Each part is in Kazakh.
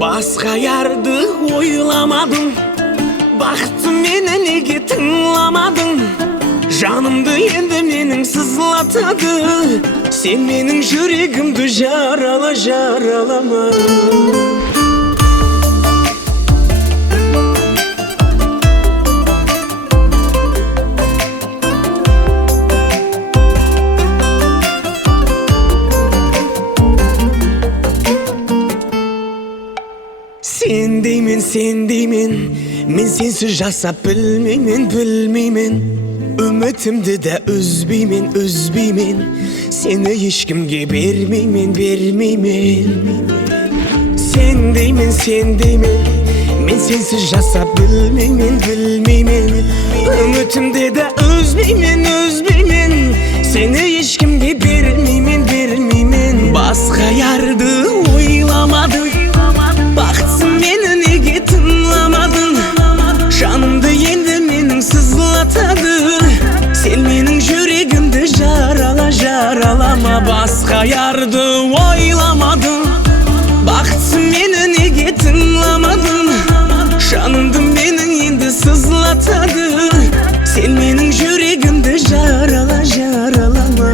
Басқа ярды ойламадым, бақытты мені неге тыңламадың? Жанымды енді менің сызлатады, сен менің жүрегімді жаралама. Sen deyмен, мен сенсіз жасап білмеймен. Үмітімді де үзбеймен, сені ешкімге бермеймен. Сен деймен, мен сенсіз жасап білмеймен. Үмітімді де үзбеймен, сені ешкімге бермеймен. Басқа ярды ойламадым, бақытсың мені неге тыңламадың? Жанымды енді менің сызлатады, сен менің жүрегімді жаралама. Басқа ярды ойламадың, бақытсың мені неге тыңламадың? Жанымды менің енді сызлатады, сен менің жүрегімді жаралама.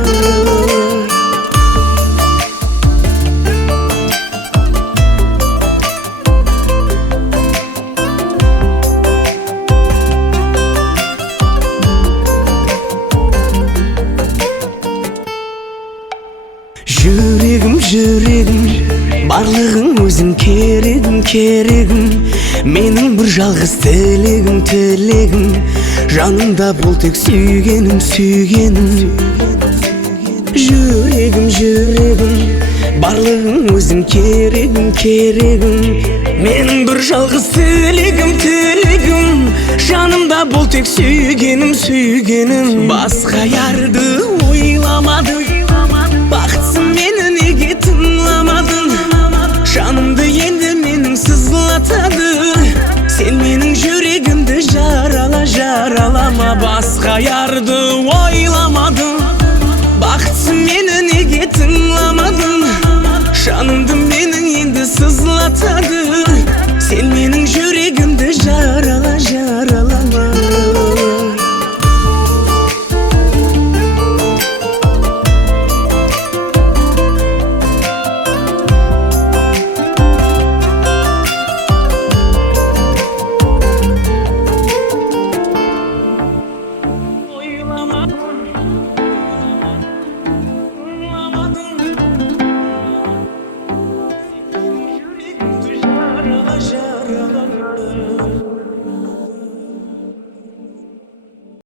Жүрегім, барлығың өзің керегім. Менің бір жалғыз тілегім, жанымда бол тек сүйгенім. Жүрегім, барлығың өзің керегім. Менің бір жалғыз тілегім, жанымда бол тек сүйгенім. Басқа ярды ойламадым, бақытсың мені неге тыңламадың? Жанымды енді менің сызлатады, сен менің жүрегімді жаралама. Басқа ярды ойламадың, бақытсың мені неге тыңламадың? Жанымды менің енді сызлатады, сен менің жүрегімді жаралама.